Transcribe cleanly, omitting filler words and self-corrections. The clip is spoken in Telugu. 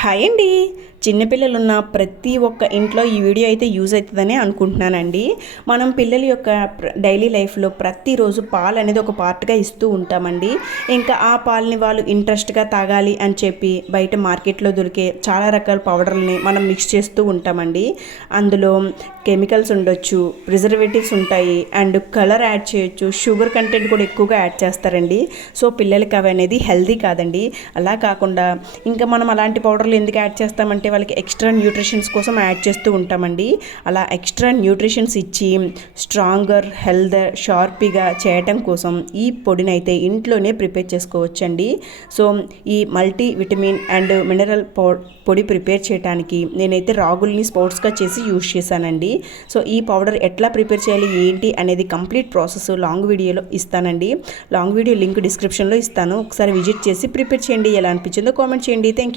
హాయ్ అండి. చిన్నపిల్లలున్న ప్రతి ఒక్క ఇంట్లో ఈ వీడియో అయితే యూజ్ అవుతుందని అనుకుంటున్నానండి. మనం పిల్లల యొక్క డైలీ లైఫ్లో ప్రతిరోజు పాలు అనేది ఒక పార్ట్గా ఇస్తూ ఉంటామండి. ఇంకా ఆ పాలని వాళ్ళు ఇంట్రెస్ట్గా తాగాలి అని చెప్పి బయట మార్కెట్లో దొరికే చాలా రకాల పౌడర్లని మనం మిక్స్ చేస్తూ ఉంటామండి. అందులో కెమికల్స్ ఉండొచ్చు, ప్రిజర్వేటివ్స్ ఉంటాయి, అండ్ కలర్ యాడ్ చేయొచ్చు, షుగర్ కంటెంట్ కూడా ఎక్కువగా యాడ్ చేస్తారండి. సో పిల్లలకి అవి అనేది హెల్దీ కాదండి. అలా కాకుండా ఇంకా మనం అలాంటి పౌడర్లు ఎందుకు యాడ్ చేస్తామంటే వాళ్ళకి ఎక్స్ట్రా న్యూట్రిషన్స్ కోసం యాడ్ చేస్తూ ఉంటామండి. అలా ఎక్స్ట్రా న్యూట్రిషన్స్ ఇచ్చి స్ట్రాంగర్, హెల్త్, షార్పీగా చేయటం కోసం ఈ పొడిని అయితే ఇంట్లోనే ప్రిపేర్ చేసుకోవచ్చండి. సో ఈ మల్టీ విటమిన్ అండ్ మినరల్ పొడి ప్రిపేర్ చేయడానికి నేనైతే రాగుల్ని స్పౌట్స్గా చేసి యూజ్ చేశానండి. సో ఈ పౌడర్ ఎట్లా ప్రిపేర్ చేయాలి ఏంటి అనేది కంప్లీట్ ప్రాసెస్ లాంగ్ వీడియోలో ఇస్తానండి. లాంగ్ వీడియో లింక్ డిస్క్రిప్షన్లో ఇస్తాను. ఒకసారి విజిట్ చేసి ప్రిపేర్ చేయండి. ఎలా అనిపించిందో కామెంట్ చేయండి. Thank you.